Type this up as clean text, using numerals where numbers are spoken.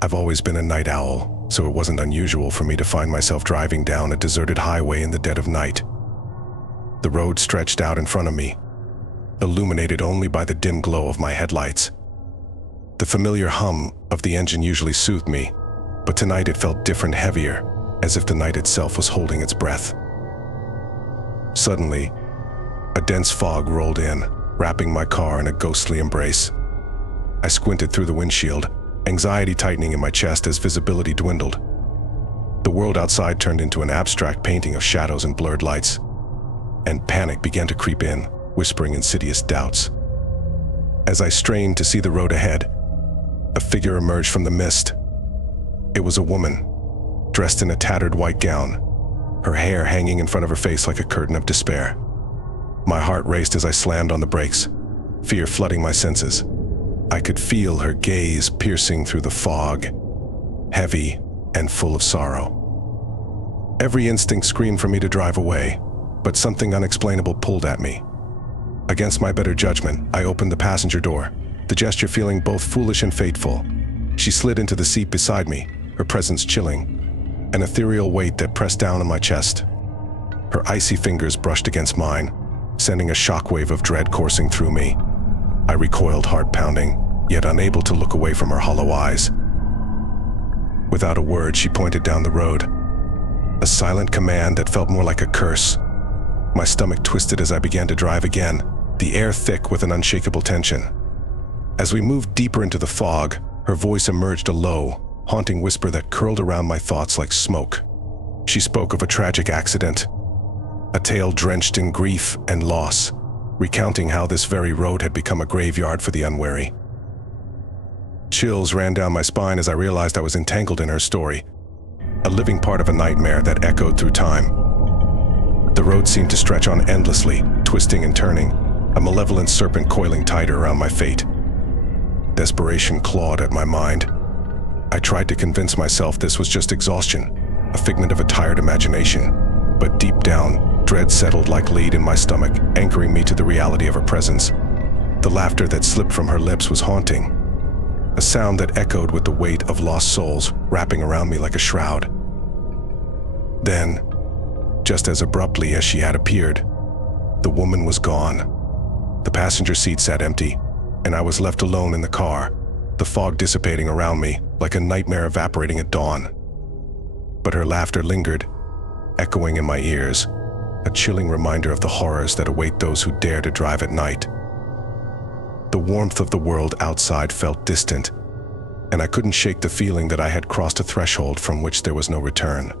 I've always been a night owl, so it wasn't unusual for me to find myself driving down a deserted highway in the dead of night. The road stretched out in front of me, illuminated only by the dim glow of my headlights. The familiar hum of the engine usually soothed me, but tonight it felt different, heavier, as if the night itself was holding its breath. Suddenly, a dense fog rolled in, wrapping my car in a ghostly embrace. I squinted through the windshield, anxiety tightening in my chest as visibility dwindled. The world outside turned into an abstract painting of shadows and blurred lights, and panic began to creep in, whispering insidious doubts. As I strained to see the road ahead, a figure emerged from the mist. It was a woman, dressed in a tattered white gown, her hair hanging in front of her face like a curtain of despair. My heart raced as I slammed on the brakes, fear flooding my senses. I could feel her gaze piercing through the fog, heavy and full of sorrow. Every instinct screamed for me to drive away, but something unexplainable pulled at me. Against my better judgment, I opened the passenger door, the gesture feeling both foolish and fateful. She slid into the seat beside me, her presence chilling, an ethereal weight that pressed down on my chest. Her icy fingers brushed against mine, sending a shockwave of dread coursing through me. I recoiled, heart pounding, yet unable to look away from her hollow eyes. Without a word, she pointed down the road, a silent command that felt more like a curse. My stomach twisted as I began to drive again, the air thick with an unshakable tension. As we moved deeper into the fog, her voice emerged, a low, haunting whisper that curled around my thoughts like smoke. She spoke of a tragic accident, a tale drenched in grief and loss, recounting how this very road had become a graveyard for the unwary. Chills ran down my spine as I realized I was entangled in her story, a living part of a nightmare that echoed through time. The road seemed to stretch on endlessly, twisting and turning, a malevolent serpent coiling tighter around my fate. Desperation clawed at my mind. I tried to convince myself this was just exhaustion, a figment of a tired imagination, but deep down, dread settled like lead in my stomach, anchoring me to the reality of her presence. The laughter that slipped from her lips was haunting, a sound that echoed with the weight of lost souls wrapping around me like a shroud. Then, just as abruptly as she had appeared, the woman was gone. The passenger seat sat empty, and I was left alone in the car, the fog dissipating around me like a nightmare evaporating at dawn. But her laughter lingered, echoing in my ears, a chilling reminder of the horrors that await those who dare to drive at night. The warmth of the world outside felt distant, and I couldn't shake the feeling that I had crossed a threshold from which there was no return.